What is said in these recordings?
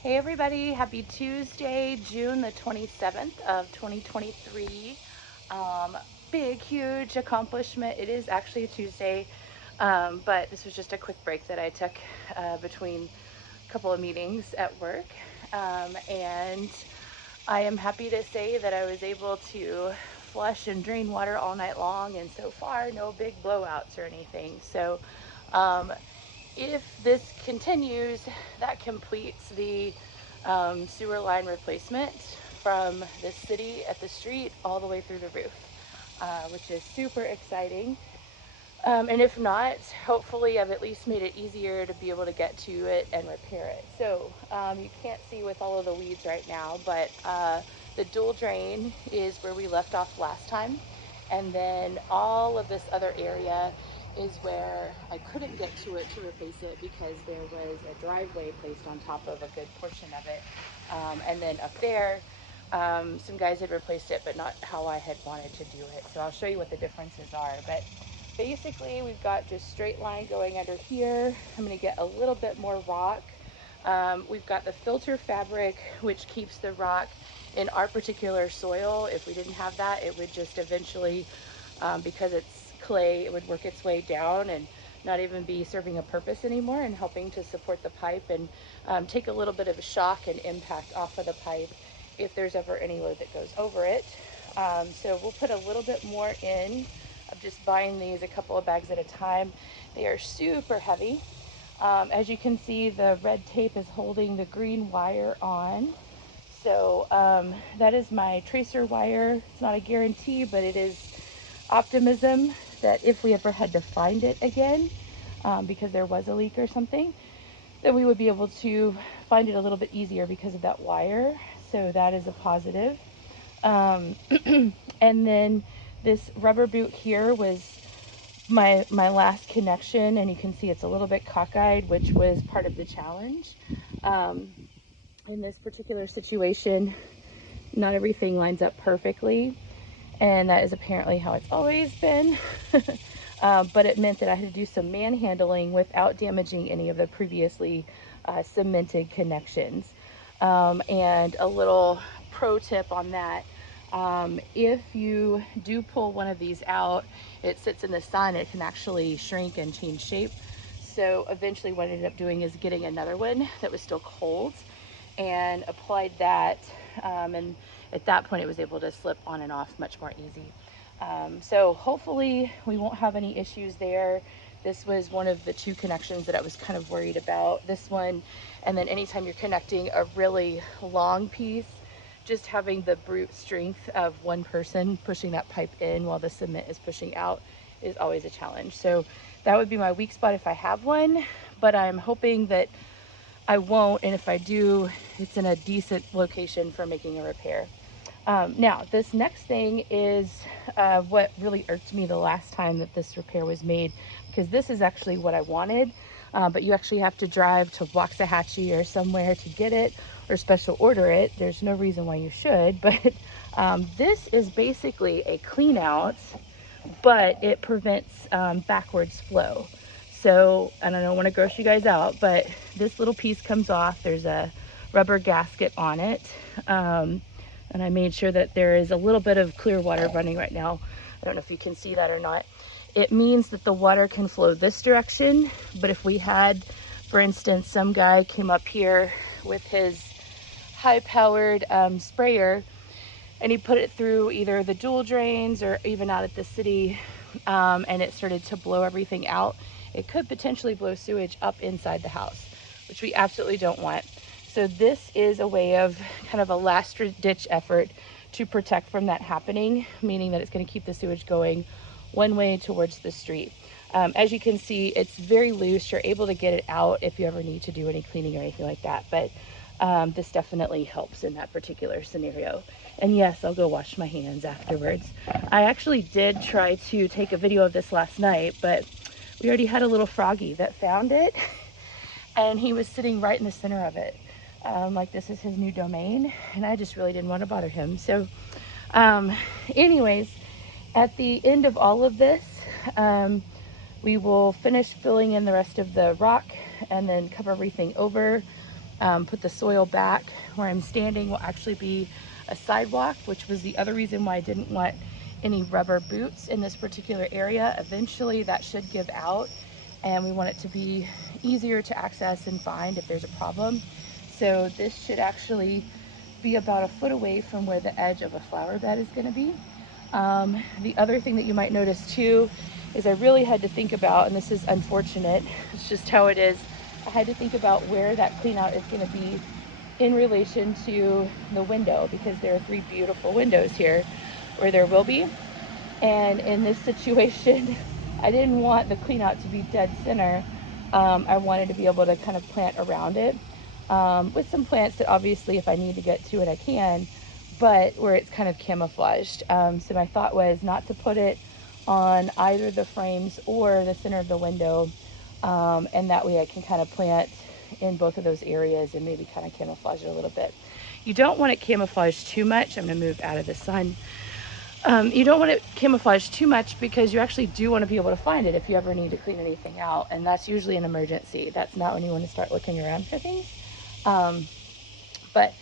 Hey everybody, happy Tuesday, June the 27th of 2023. Big, huge accomplishment. It is actually a Tuesday, but this was just a quick break that I took between a couple of meetings at work. And I am happy to say that I was able to flush and drain water all night long, and so far no big blowouts or anything. So um, if this continues, that completes the sewer line replacement from the city at the street all the way through the roof, which is super exciting. And if not, hopefully I've at least made it easier to be able to get to it and repair it. So you can't see with all of the weeds right now, but the dual drain is where we left off last time. And then all of this other area is where I couldn't get to it to replace it because there was a driveway placed on top of a good portion of it. And then up there, some guys had replaced it, but not how I had wanted to do it. So I'll show you what the differences are. But basically, we've got just straight line going under here. I'm going to get a little bit more rock. We've got the filter fabric, which keeps the rock in our particular soil. If we didn't have that, it would just eventually, because it's clay, it would work its way down and not even be serving a purpose anymore, and helping to support the pipe and take a little bit of a shock and impact off of the pipe if there's ever any load that goes over it. So we'll put a little bit more in. I'm just buying these a couple of bags at a time. They are super heavy. As you can see, the red tape is holding the green wire on. So that is my tracer wire. It's not a guarantee, but it is optimism that if we ever had to find it again, because there was a leak or something, that we would be able to find it a little bit easier because of that wire. So that is a positive. And then this rubber boot here was my last connection, and you can see it's a little bit cockeyed, which was part of the challenge. In this particular situation, not everything lines up perfectly, and that is apparently how it's always been. But it meant that I had to do some manhandling without damaging any of the previously cemented connections. And a little pro tip on that: if you do pull one of these out, it sits in the sun, it can actually shrink and change shape. So eventually what I ended up doing is getting another one that was still cold and applied that, and at that point it was able to slip on and off much more easy. So hopefully we won't have any issues there. This was one of the two connections that I was kind of worried about. This one, and then anytime you're connecting a really long piece, just having the brute strength of one person pushing that pipe in while the cement is pushing out is always a challenge. So that would be my weak spot if I have one, but I'm hoping that I won't, and if I do, it's in a decent location for making a repair. Now, this next thing is what really irked me the last time that this repair was made, because this is actually what I wanted, but you actually have to drive to Waxahachie or somewhere to get it, or special order it. There's no reason why you should, but this is basically a clean out, but it prevents backwards flow. So, and I don't want to gross you guys out, but this little piece comes off. There's a rubber gasket on it. And I made sure that there is a little bit of clear water running right now. I don't know if you can see that or not. It means that the water can flow this direction, but if we had, for instance, some guy came up here with his high-powered sprayer, and he put it through either the dual drains or even out at the city, and it started to blow everything out, it could potentially blow sewage up inside the house, which we absolutely don't want. So this is a way of kind of a last ditch effort to protect from that happening, meaning that it's going to keep the sewage going one way towards the street. As you can see, it's very loose. You're able to get it out if you ever need to do any cleaning or anything like that, but this definitely helps in that particular scenario. And yes, I'll go wash my hands afterwards. I actually did try to take a video of this last night, but we already had a little froggy that found it, and he was sitting right in the center of it. Like this is his new domain, and I just really didn't want to bother him. So anyways, at the end of all of this, we will finish filling in the rest of the rock and then cover everything over. put the soil back. Where I'm standing will actually be a sidewalk, which was the other reason why I didn't want any rubber boots in this particular area. Eventually that should give out, and we want it to be easier to access and find if there's a problem. So this should actually be about a foot away from where the edge of a flower bed is going to be. The other thing that you might notice too is I really had to think about, and this is unfortunate, it's just how it is, I had to think about where that clean out is going to be in relation to the window, because there are 3 beautiful windows here where there will be. And in this situation, I didn't want the clean out to be dead center. I wanted to be able to kind of plant around it with some plants that obviously if I need to get to it, I can, but where it's kind of camouflaged. So my thought was not to put it on either the frames or the center of the window. And that way I can kind of plant in both of those areas and maybe kind of camouflage it a little bit. You don't want it camouflaged too much. I'm going to move out of the sun. You don't want it camouflaged too much because you actually do want to be able to find it if you ever need to clean anything out. And that's usually an emergency. That's not when you want to start looking around for things. But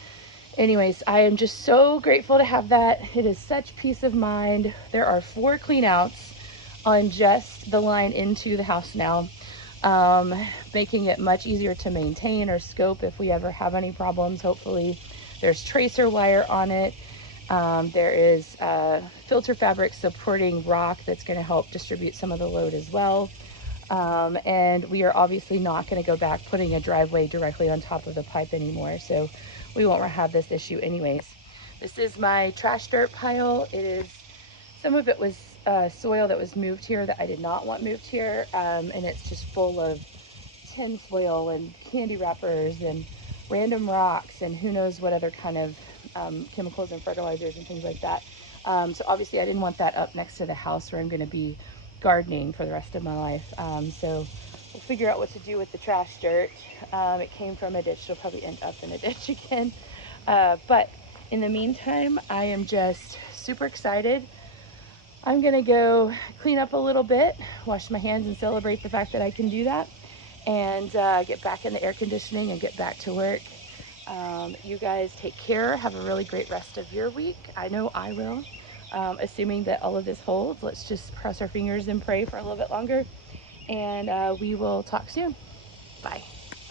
anyways, I am just so grateful to have that. It is such peace of mind. There are 4 clean outs on just the line into the house now, making it much easier to maintain or scope if we ever have any problems. Hopefully there's tracer wire on it. There is filter fabric supporting rock that's going to help distribute some of the load as well. And we are obviously not going to go back putting a driveway directly on top of the pipe anymore, so we won't have this issue anyways. This is my trash dirt pile. It is, some of it was soil that was moved here that I did not want moved here, and it's just full of tin foil and candy wrappers and random rocks and who knows what other kind of chemicals and fertilizers and things like that. So obviously I didn't want that up next to the house where I'm going to be gardening for the rest of my life. So we'll figure out what to do with the trash dirt. It came from a ditch. It'll probably end up in a ditch again. But in the meantime, I am just super excited. I'm gonna go clean up a little bit, wash my hands and celebrate the fact that I can do that, and get back in the air conditioning and get back to work. You guys take care. Have a really great rest of your week. I know I will. Assuming that all of this holds, let's just cross our fingers and pray for a little bit longer, and we will talk soon. Bye.